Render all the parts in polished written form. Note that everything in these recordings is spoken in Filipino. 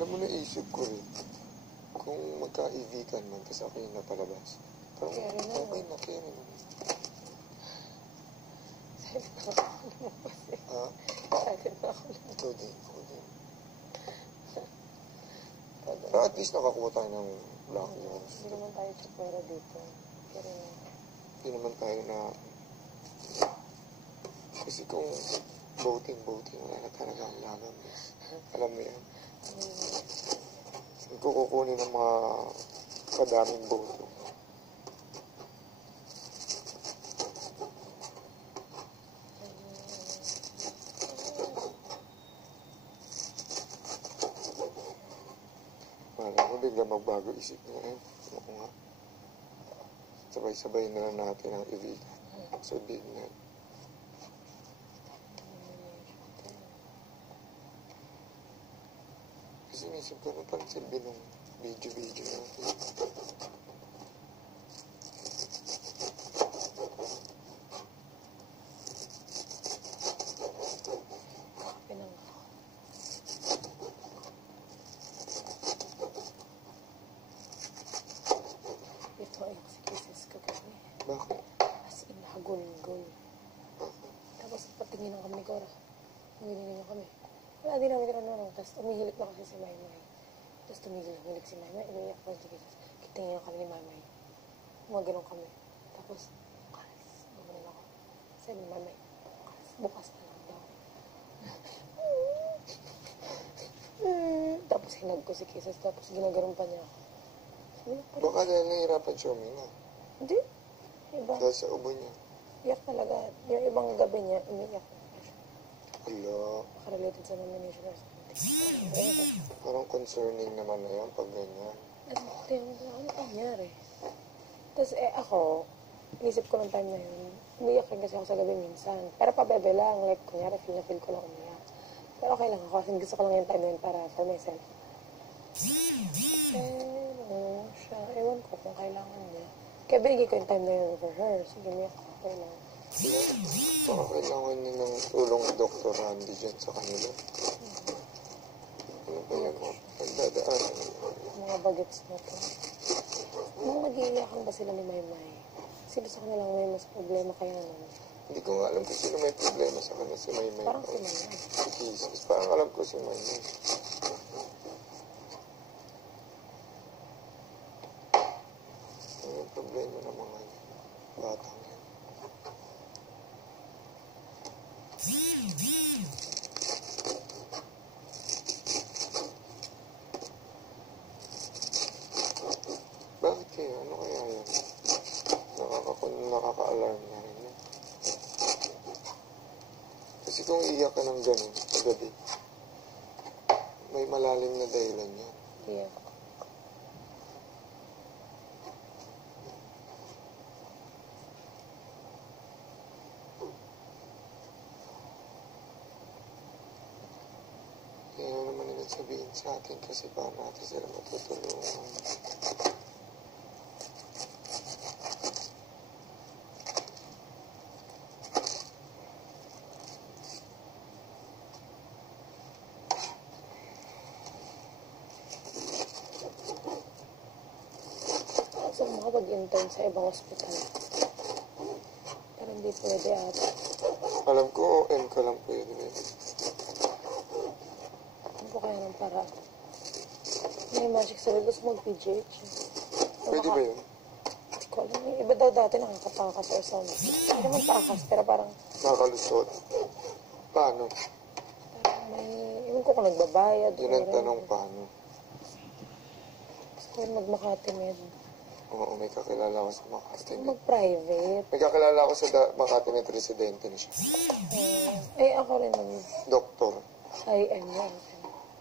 Alam mo, naisip ko rin, kung magka-EV ka naman, tapos ako yung napalabas. Parang okay na, kaya rin naman. Sabi na ako lumabas eh. Ha? Sabi na ako lumabas. Ito din, ako din. Pero at least nakakuha tayo ng black news. Hindi naman tayo tsapwera dito. Pero Hindi naman tayo na... Kasi kung voting, wala na talaga ang laban. Alam mo yan. Kung kukunin ng mga kadaming boto. Wala mo, bigla magbago isip niya eh. Oo nga. Sabay-sabay na lang natin ang evita. So, big na. Kasi nisip ko na parang silbi nung video natin. pinang ito ay excuses ko kami. Bakit? As in, hagol-gol. Tapos patingin ng kami ko. Humiling na kami. Wala din namin tinanong. Tapos umihilik na kasi si Maymay. Tapos tumigil na humilik si Maymay. Umiyak ko si Jesus. Kitingin na kami ni Maymay. Umaganon kami. Tapos, bukas. Gumanon ako. Sabi ni Maymay, bukas na lang daw. Tapos hinag ko si Jesus. Tapos ginaganon pa niya ako. Sabi niya, Baka dahil nahihirapan siya huminga. hindi. Iba. Dahil sa ubo niya. Iyak talaga. Yung ibang gabi niya, umiyak. Ala, Related sa nomination or something. parang concerning naman na yan pag ganyan. Ano nangyari? Tapos ako, inisip ko ng time na yun, umiyak rin kasi ako sa gabi minsan. Pero pabebe lang, like, kunyari, feel ko lang umiyak. Pero okay lang ako, kasi gusto ko lang yung time na yun para for myself. Pero, siya, ewan ko kung kailangan niya. Kaya binigay ko yung time na yun for her. Sige, umiyak ako, okay lang. Baka kailangan niya ng tulong ni Dr. Randy dyan sa kanila. Ano ba yan? Pagdadaan. Mga bagets na to. Nung nag-iiyakan ba sila ni Maymay? Sino sa kanilang may mas problema kaya nun? Hindi ko nga alam kung sino may problema sa kanya. Si Maymay. Parang si Maymay. Jesus. Parang alam ko si Maymay. Ano yung problema ng mga batang yan? Bakit kaya? Ano kaya yan? Nakaka-alarm na rin yan. Kasi kung iiyak ka ng ganun sa gabi, may malalim na dahilan yan. Yeah. Kaya naman nila sabihin sa atin kasi paano natin sila matutulungan. So, makapag-intern sa ibang hospital. Pero hindi pwede ata. Alam ko, OM ka lang pwede rin. Ano po kaya ng para? May magic sabi, gusto mag-PGH. Pwede ba yun? Hindi ko alam. Yung iba daw dati nakakatakas or something. Hindi naman takas, pero parang Nakalusot. Paano? may, ewan ko kung nagbabayad. Yun ang tanong, paano? Gusto ko rin mag-Makati Med. Oo, may kakilala ko sa Makati. Mag-private. May kakilala ko sa Makati Met residente na siya. Ako rin ng Doktor. IM na.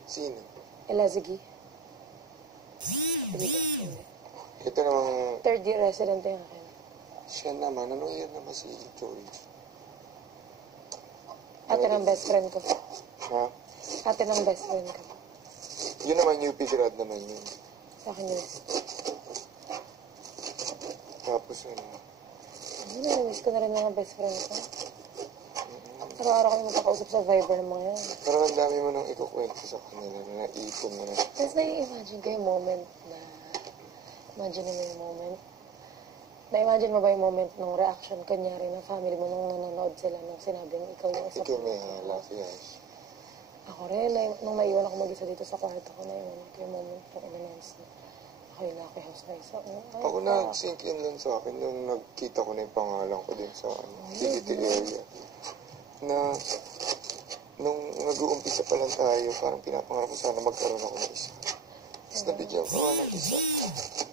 Sino? Elazigi. Hindi. Ito namang, Third year resident yung akin. siya naman, ano yan naman si George? Ate ng best friend ko. Ha? Ate ng best friend ko. Yun naman, UP grad naman yun. Sa akin yun. Tapos ano, Namiss ko na rin mga best friend ko. Araw-araw kami magkakausap sa Viber ng mga yan. Parang ang dami mo nang ikukwento sa kanila na naipon mo na. Tapos na-imagine ko yung moment na, imagine mo yung moment, na-imagine mo ba yung moment ng reaction, kanyari ng family mo nung nanonood sila nung sinabing ikaw yung isa Ikaw may halak, yes. Ako rin, nung naiwan ako mag-isa dito sa kwarto ko, naiwan ko yung moment ng in-announce na ako yung lucky house na isa. Ako nag-sink in lang sa akin nung nagkita ko na yung pangalan ko din sa PDT area. Na nung nag-uumpisa pa lang tayo, parang pinapangarap ko sana magkaroon ako ng isa. Tapos nabigyan ko nga ng isa.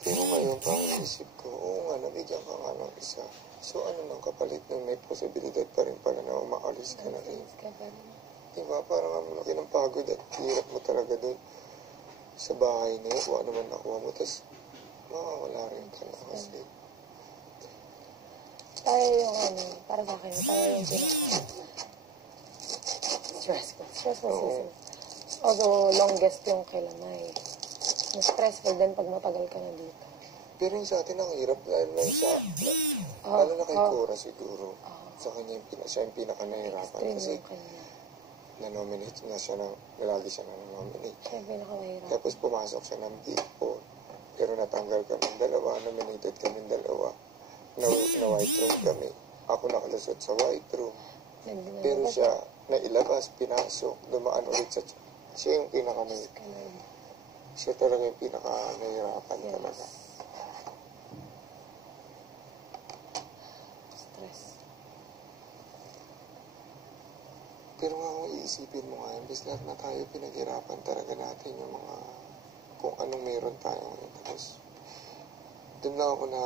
Pero ngayon, parang naisip ko, oo nga, nabigyan ka nga ng isa. So ano nang kapalit nung may posibilidad pa rin pala na umaalis ka na rin. Diba? Parang ang laki ng pagod at hirap mo talaga doon sa bahay na yun. Kung ano man nakuha mo, tapos makakawala rin ka na kasi. Tayo yung para sa akin, tayo yung stressful season. Although longest yung kailanay. Stressful din pag matagal ka na dito. Pero yung sa atin ang hirap dahil lang sa, lalo na kay Cora siguro. Sa kanya siya yung pinaka-nahirapan. Kasi na-nominate na siya lagi siya na-nominate. Siya yung pinaka-mahirap. Tapos pumasok siya ng Big Four. Pero natanggal kami dalawa, nominated kami dalawa. Na white room kami. Ako nakalusot sa white room. Pero siya nailabas, pinasok, dumaan ulit sa siya yung siya talaga yung pinaka-nahirapan talaga. Stress. Pero nga kung iisipin mo nga, imbes lahat na tayo pinaghirapan talaga natin yung mga kung anong meron tayo ngayon. Tapos doon lang ako na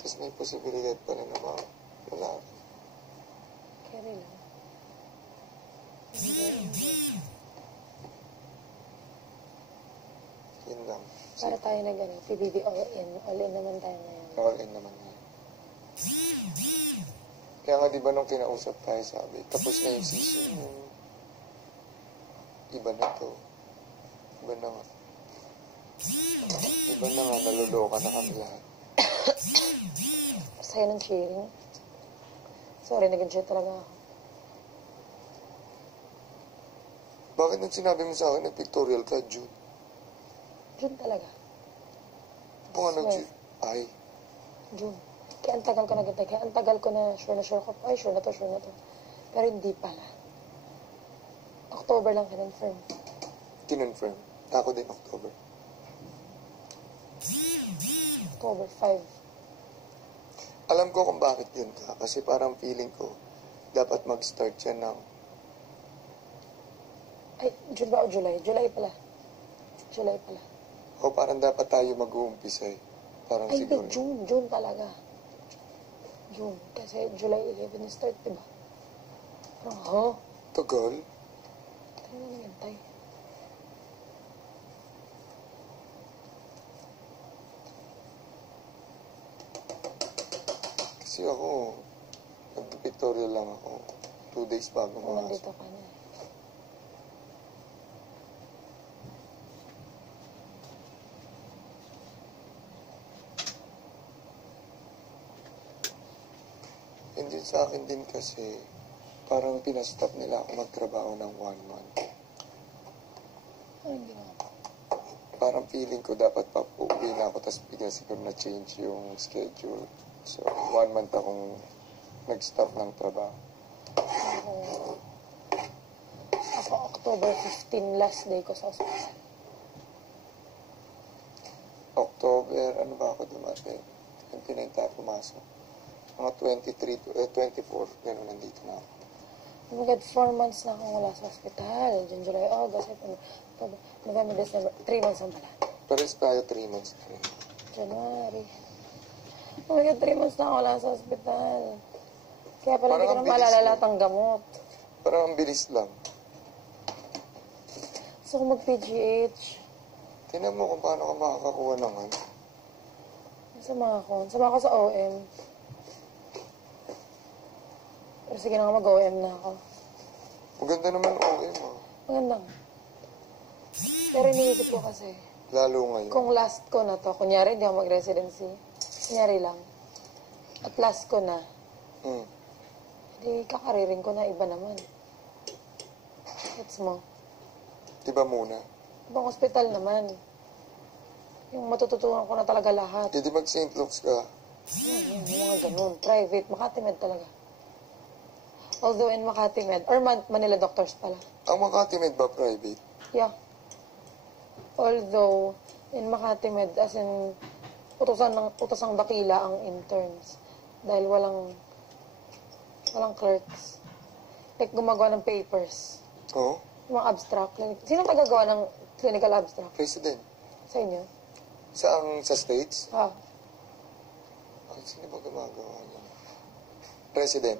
tapos may posibilidad pala na wala. Carry lang. Yun lang. Para tayo PBB all in naman tayo ngayon. All in naman ngayon. Kaya nga di ba nung kinausap tayo sabi, tapos na yung season yung iba na to. Iba na nga. Iba na nga, naluloka na kami lahat. Saya ng cheering. Sorry, nag-enjoy talaga ako. Bakit nung sinabi mo sa akin, nag-pictorial ka, June? June talaga. Kung ano, June? Ay. June. Kaya ang tagal ko nagantay. Kaya ang tagal ko na sure ko. Ay, sure na to. Pero hindi pala. October lang kinonfirm. Kinonfirm. Ako din October. October 5. Alam ko kung bakit yun ka. Kasi parang feeling ko, dapat mag-start siya ng... Ay, June ba o July? July pala. O parang dapat tayo mag-uumpisa eh. Parang Ay, siguro. June talaga. June. Kasi July 11 yung start, diba? Parang, Tagal? Tayo na nagantay. Kasi ako, nag-pictorial lang ako. 2 days bago Nandito pumasok. ka na. And yun sa akin din kasi, parang pinastop nila ako magtrabaho ng 1 month. Ano ginawa? Parang feeling ko dapat pa-uwi na ako, tapos bigla siguro na-change yung schedule. So, 1 month akong nag-stop ng trabaho. Ako October 15, last day ko sa hospital. October, ano ba ako dumating? 29 tayo pumasok. Mga 24, gano'n nandito na ako. Oh my God, 4 months na akong wala sa hospital. June, July, August, September, October, November, December. 3 months ang pala. Pares tayo 3 months na rin. January. Oh my God, 3 months na ako wala sa hospital. Kaya pala Parang hindi ko ang na bilis maalala mo. lahat ng gamot. Parang ang bilis lang. Gusto ko mag-PGH. Tingnan mo kung paano ka makakakuha ng ano. Sama ko sa OM. Pero sige na nga, mag-OM na ako. Maganda naman OM ah. Maganda nga. Pero iniisip ko kasi, Lalo ngayon. kung last ko na to, kunyari hindi ako mag-residency, kunyari lang, at last ko na, Di kakaririn ko na iba naman. Gets mo? Diba muna? Ibang ospital naman. Yung matututunan ko na talaga lahat. Hindi mag St. Luke's ka. Yung mga ganun. Private. Makati Med talaga. Although in Makati Med, or Manila Doctors pala. Ang Makati Med ba private? Yeah. Although, in Makati Med, as in, utasang dakila ang interns. Dahil walang clerks. Like, gumagawa ng papers. Oo. Yung mga abstract. Sino tagagawa ng clinical abstract? President. Sa inyo? Sa States? Ah. Ay, sino ba gumagawa niya? President.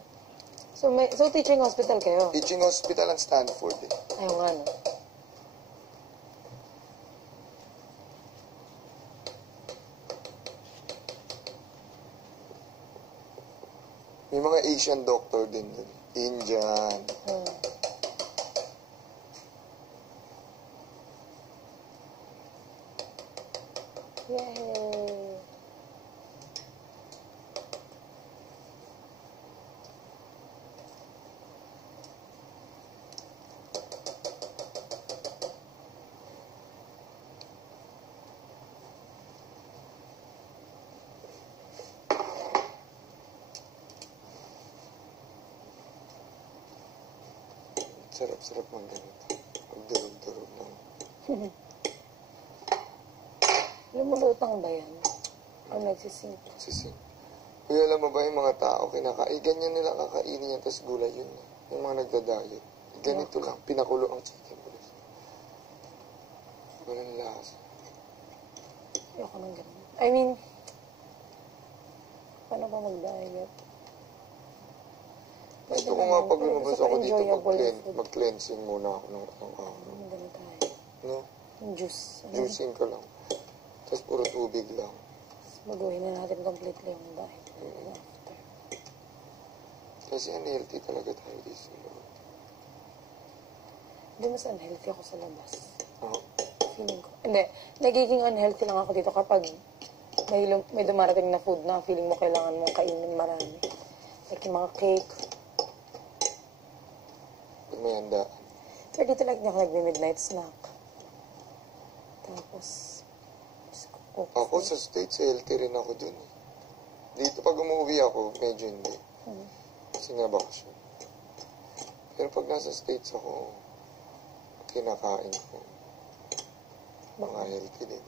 So, teaching hospital kayo? Teaching hospital ang Stanford eh. Ayaw nga, no? May mga Asian doctor din dun. Indian. Yay! Sarap-sarap ng ganito. Magdurog-durog lang. Lumulutang ba yan? O nagsisink? Sising. Kuya, alam mo ba yung mga tao kinakain? Ganyan nila kakainin yan, tapos gulay yun. Yung mga nagda-diet. Ganito lang, pinakulo ang chicken breast. Walang lasa. Ayoko nang ganun. I mean, paano ba mag-diet? Gusto ko nga pag lumabas ako dito, enjoyable food. mag-cleansing muna ako ng araw. Ganun tayo. No? Yung juice. Juicing ka lang. Tapos puro tubig lang. Baguhin na natin completely yung diet. After. Kasi unhealthy talaga tayo dito sa loob. Hindi, mas unhealthy ako sa labas. Oo. Feeling ko. Hindi, nagiging unhealthy lang ako dito kapag may dumarating na food na feeling mo kailangan mong kainin marami. Like yung mga cake. Pag may handaan. Pero dito like niya ako nagme-midnight snack. Tapos, cook. Ako sa States, healthy rin ako dun. Dito pag umuwi ako, medyo hindi. Kasi nga bakasyon. Pero pag nasa States ako, kinakain ko. Mga healthy din.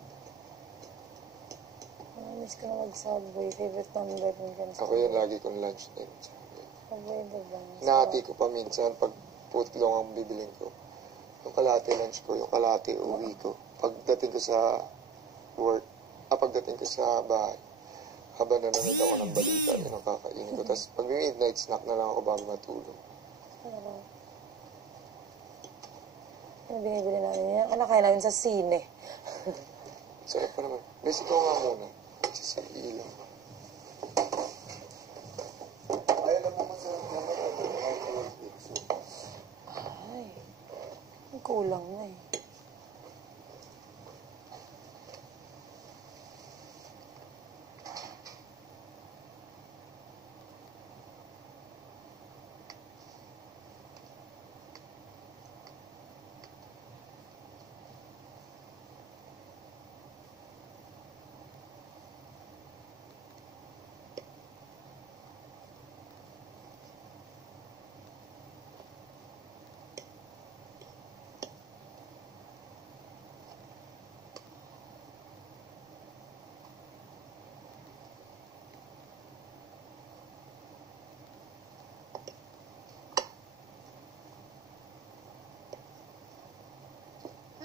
Miss ko na mag-Subway. Favorite number ko dyan sa Ako yan, lagi kong lunch din. Subway, diba? Nahati ko pa minsan pag putlong ang bibiling ko. Yung kalate lunch ko, yung kalate uwi ko. Pagdating ko sa work, pagdating ko sa bahay, habang nanonood ako ng balita, yun ang kakainin ko. Tapos pag may midnight snack na lang ako bago matulog. Ano binibili namin yan? Ano kaya namin sa sine? Sarap pa naman. Basic ko nga muna. Kasi sa ilang. Ay, alam mo masarap naman. Ay, ang kulang na eh.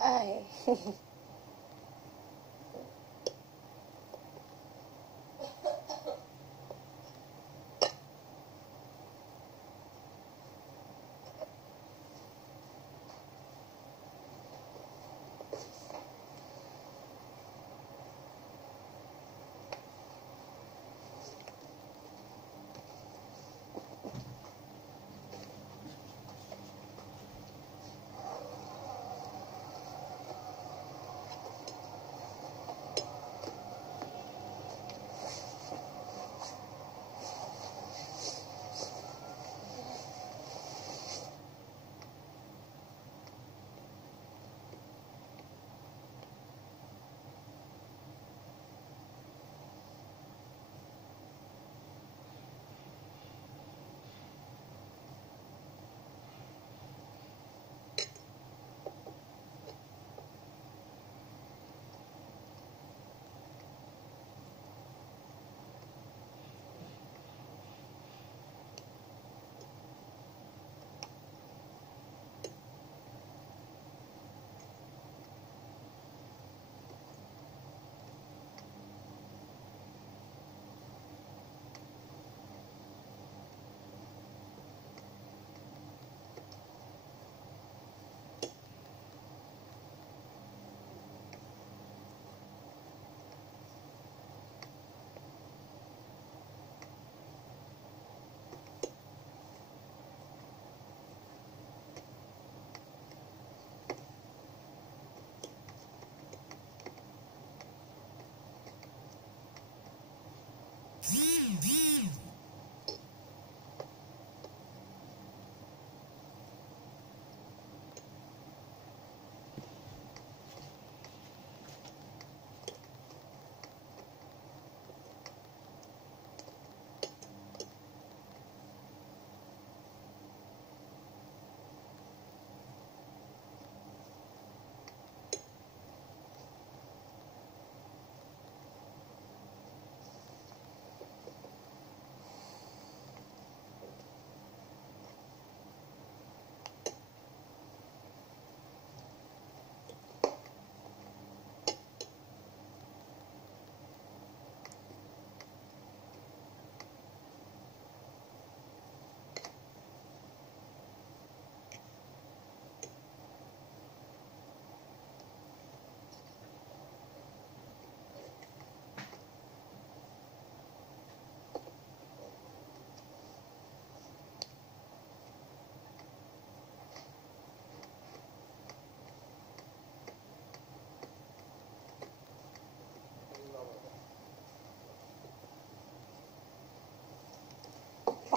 Ay.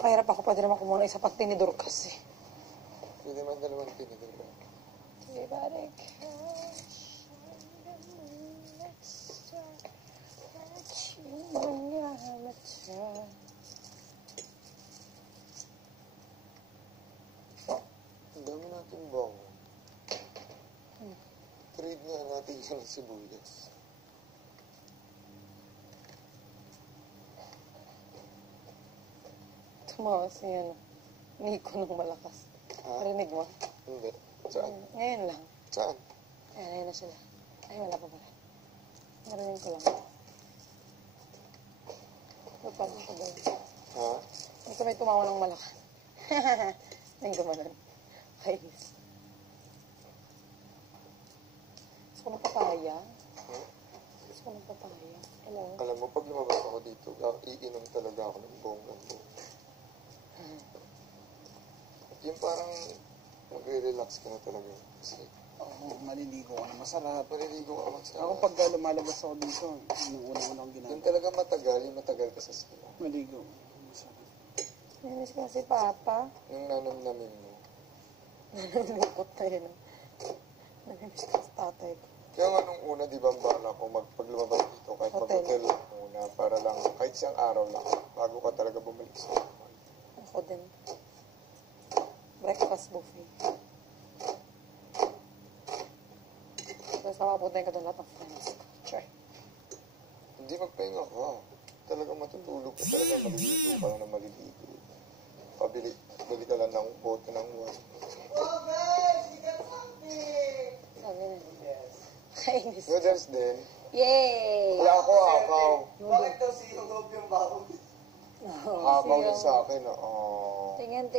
napahirap ako, pwede naman ko muna isa pag tinidor kasi. Pwede man dalawang tinidor lang. Everybody catch extra mata. Ang dami natin bango. Trade nga natin yung sibuyas. Tumawa si Nico ng malakas. Ha? Narinig mo? Hindi. Saan? Ngayon lang. Saan? Ayan na sila. Ay, wala pa pala. Narinig ko lang. Napala ko doon. Ha? Basta may tumawa ng malakas. Nang gumanon. Kainis. Gusto ko ng papaya. Ha? Gusto ko ng papaya. Hello? Alam mo, pag lumabas ako dito, iinom talaga ako ng buong. Yung parang magre-relax ka na talaga. Kasi Oo, maliligo ka na masarap. maliligo ka masarap. Ako pag lumalabas ako dito, yung unang-unang Yung ginagawa, talaga matagal ka sa sila. maligo. Masarap. Namiss ko si Papa. Yung nanamnamin mo. Nanulungkot na yun. Namiss ko si tatay ko. Kaya nga nung una, di ba, ang bala ko paglumabas dito, kahit Hotel. mag-hotel lang muna, para lang, kahit siyang araw lang, bago ka talaga bumalik sa normal. Ako din. Breakfast buffet. Tapos makapunta ko doon lahat ng friends ko. Sure. Hindi magpahinga ka. Talagang matutulog ka, talagang maliligo ka lang na maliligo. Bili ka lang ng bote ng wine. Sabi na. Kainis. Noodles din. Yay! Wala ako, akaw. Bakit daw si Hugob yung bago? Akaw din sa akin. Oh. Tingin.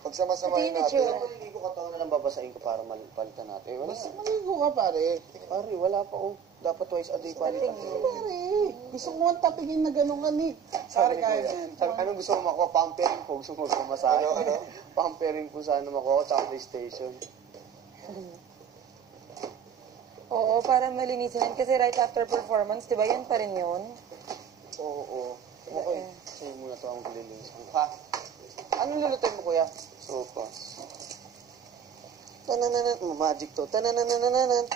Pagsama-samahin Tingin na natin. tsura. Maliligo ka to na lang babasahin ko para palitan natin. Wala. Basta maligo ka, pare. Pare, wala pa oh. Dapat twice a day palitan. Pare, gusto ko ang tapingin na gano'n ka, Nick. Pare, kaya yan. Sabi, anong gusto mo makuha? Pampering po. Gusto mo magpamasahe? Ano? Pampering po sana makuha ko sa PlayStation. Oo, para malinisin yan. Kasi right after performance, di ba yan pa rin yun? Oo. Okay. Sa'yo muna to ang glilinis. Ha? Anong lulutuin mo, kuya? Sopas. Tanananan. Magic to. Tananananan.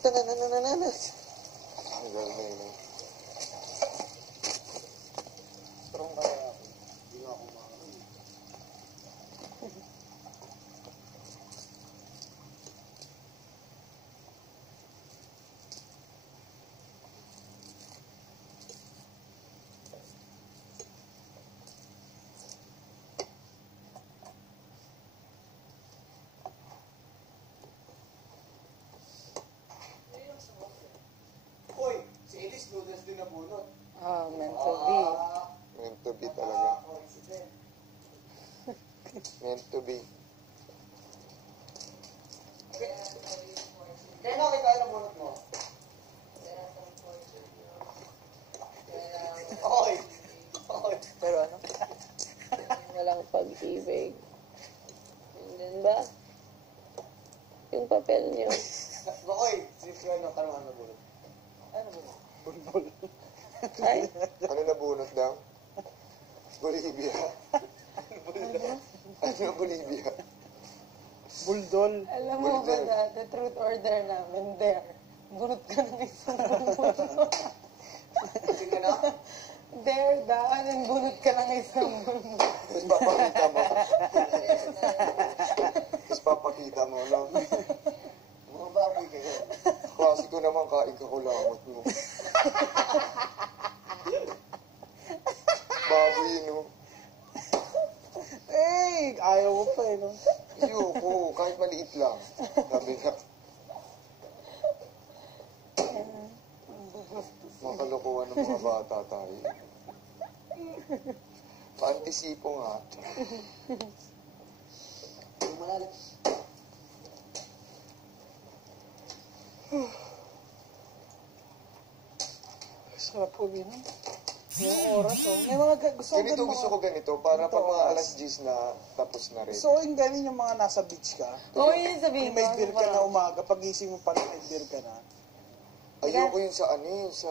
Tananananan. Ang galing na yun. Strong kaya ako. Hindi nga ako makakain. Hoy, si Elise noodles din nabunot. Ah, meant to be. Meant to be talaga. Meant to be. Kaya nakita tayo ng bunot mo? Okay. Okay. Pero ano? Walang pag-ibig. Hindi ba? Yung papel niyo. Bakoy, si ano, karuhan na bunot. Ano bunot? Bulbul. Ay, Ano nabunot daw? Bolivia. Ano Bolivia? Buldol. alam mo ba dati, truth order namin, there. Bunot ka ng isang bulbul. Sige na. There, daan, and bunot ka ng isang bulbul. Tapos papakita mo. Tapos papakita mo, no? Mga baboy kayo. Klase ko naman, kain ka kulangot mo. Baboy, no? Eh, ayaw mo pa eh, no? Ayoko, kahit maliit lang. Sabi na. Makalokohan ng mga bata tayo. Paantisipo nga. Yung malalim. Sarap po yun. Yung oras, oh. May mga gusto ko Ganito gusto ko ganito, para pag mga alas 10 na tapos na rin. Gusto ko yung ganun yung mga nasa beach ka. Oo, yun sabihin Kung may mo, beer ano ka ba? na umaga, pagising mo pa may beer ka na. Ayoko yun sa ano yun, sa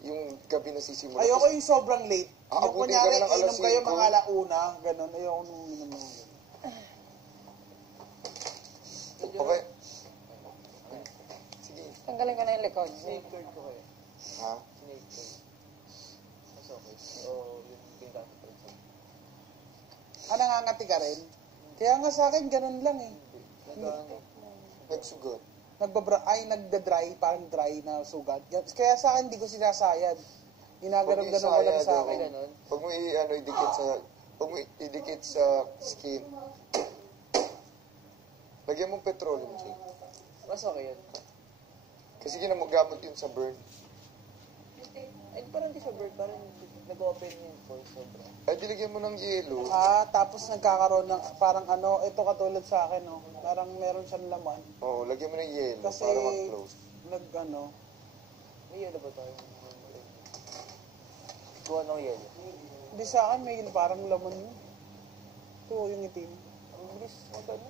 yung gabi na sisimula. Ayoko yung sobrang late. Yung Aabutin kunyari, ka na ng alas inom kayo 5. mga alauna, ganun. Ayoko nung inom mo. Okay. Sige. Tanggalin ko na yung likod. Snake third ko kayo. Ha? Snake third. Mas okay. O, yung pinaka third sa nangangati ka rin? Kaya nga sa akin, ganun lang eh. Nagsugot. Nagda-dry, parang dry na sugat. Kaya sa akin, hindi ko sinasayad. Ginaganon-ganon ko lang sa akin. Pag mo idikit sa skin, lagyan mong petroleum, Jake. Mas okay yun. Kasi ginagamot yun sa burn. Ay, parang di sa bird, parang nag-open yung pores sobra. Ay, dilagyan mo ng yelo. Tapos nagkakaroon ng, parang ano, ito katulad sa akin, no? Parang meron siyang laman. Oo, lagyan mo ng yelo Kasi, para mag-close. May yelo ba tayo? Kuha ng yelo. Hindi sa akin, may parang laman yun. Ito, yung itim. Ang bilis, magkano?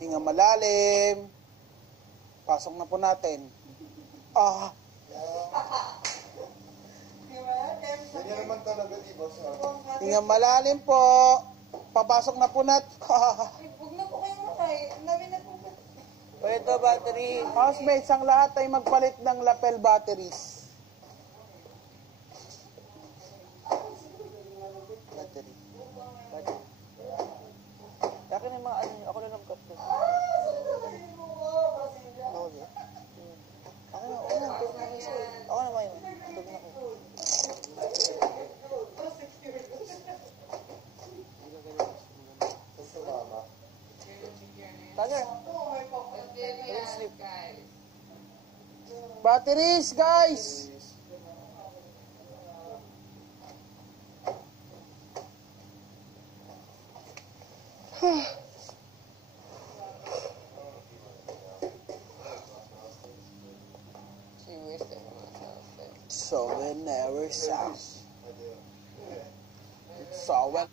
Hinga malalim. Pasok na po natin. Ganyan naman talaga, di ba? Hinga malalim po. Papasok na po natin. Huwag na po kayong matay. Ang dami na po. Ito, battery. Housemates, ang lahat ay magpalit ng lapel batteries. Battery. Akin yung mga ano, ako na lang kapto. Ako naman yun. Tug na ko. Tanner. Sleep. Batteries, guys! So we never saw. So when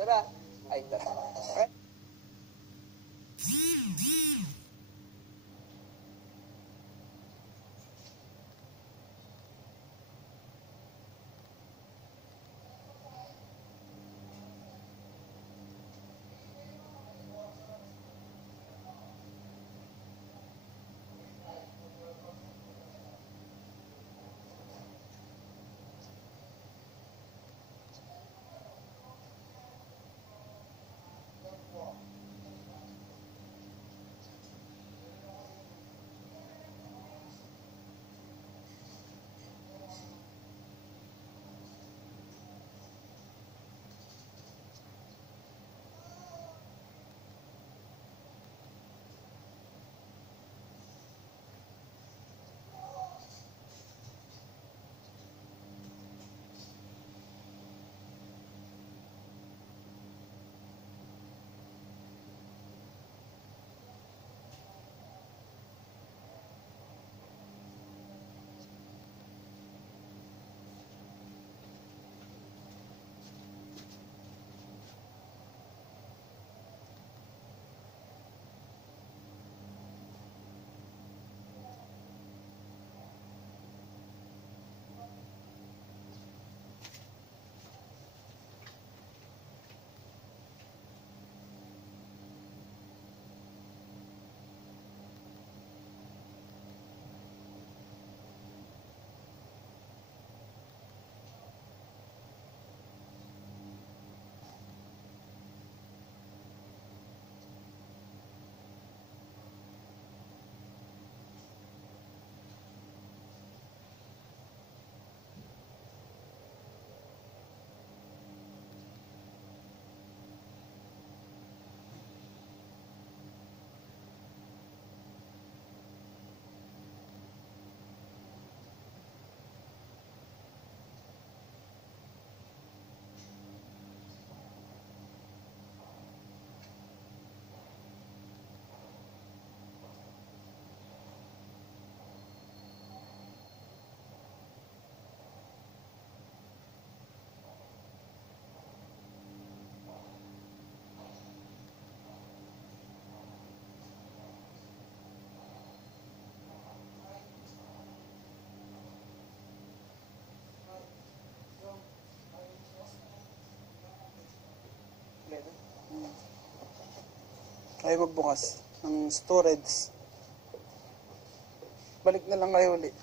Tara. Ay, tara. Tayo magbukas ng storage. Balik na lang kayo ulit.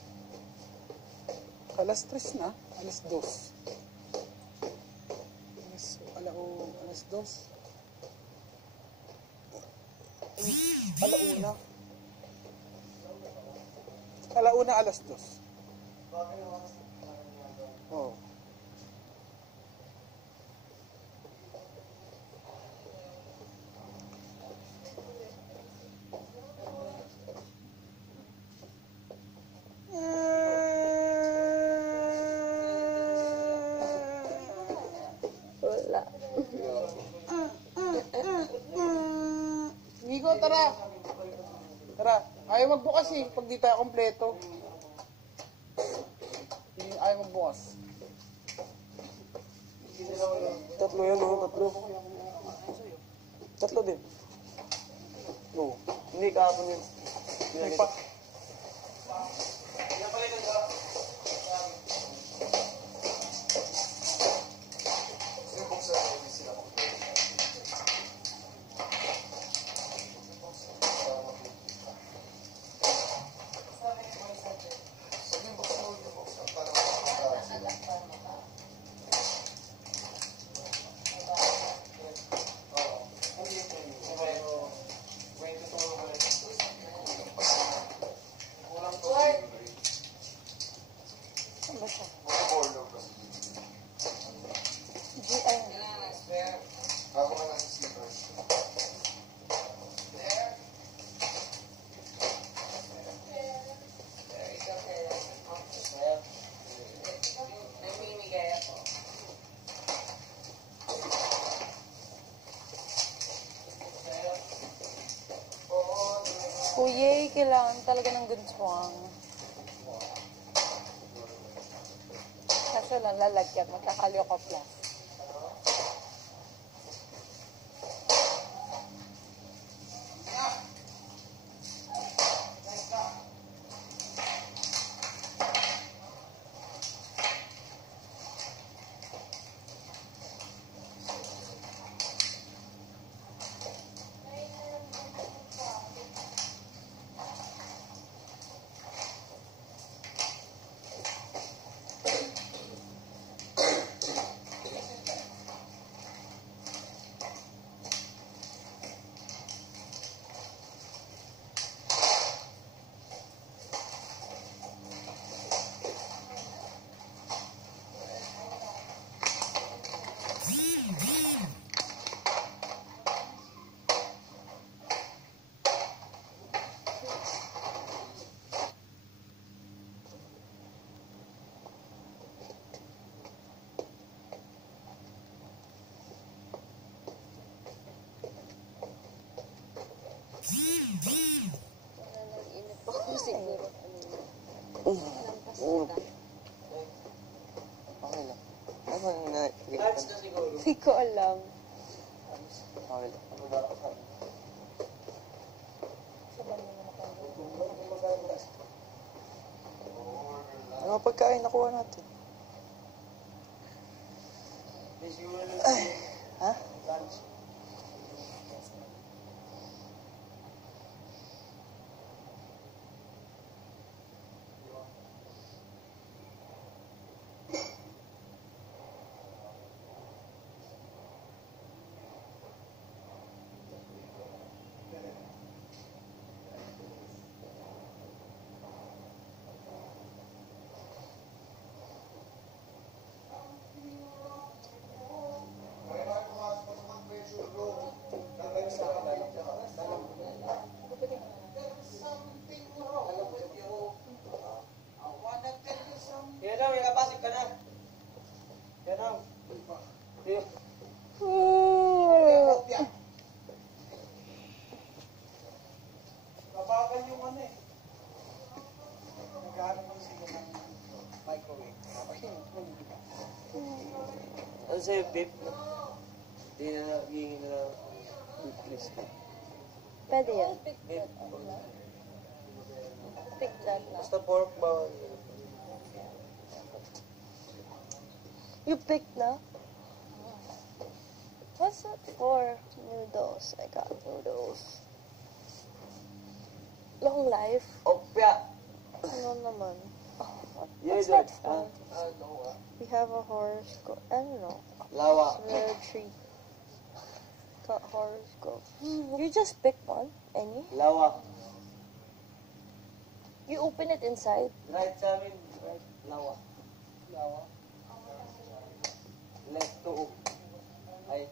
Alas 3 na. Alas 2. Alas 2. Alauna. Alauna, alas 2. Oo. Wala. Nico, tara. Tara. Ayaw magbukas eh, pag di tayo kompleto. Ayaw magbukas. Tatlo yan, no? Tatlo. Tatlo din. Oo. Hindi kahapon yun. May pa. Saan ba siya? Ako nga nasa slippers. Kuya, kailangan talaga ng gunswang. Kaso lang lalagyan, magkakaliw ko plus. Nag-inip ako siguro. Okay lang. Ano na? Hindi ko alam. Okay lang. Ano pagkain nakuha natin? Ay, ha? Yan na, may kapasok ka na. Yan na. Nabagal yung ano eh. Naghahanap mo sila ng microwave. Ano sa'yo, babe? Hindi na, hihingin na lang. Please. Pwede yan. Babe, Pick that na. basta pork ba? You picked na? What's that for? Noodles. I got noodles. Long life. Opya! Ano naman? Yeah, What's that George. for? We have a horoscope. I don't know. Lawa. Rare treat. Got horoscope. You just pick one. Any? Lawa. You open it inside. Right sa amin. Right. Lawa. Lawa. Left to up. Ay.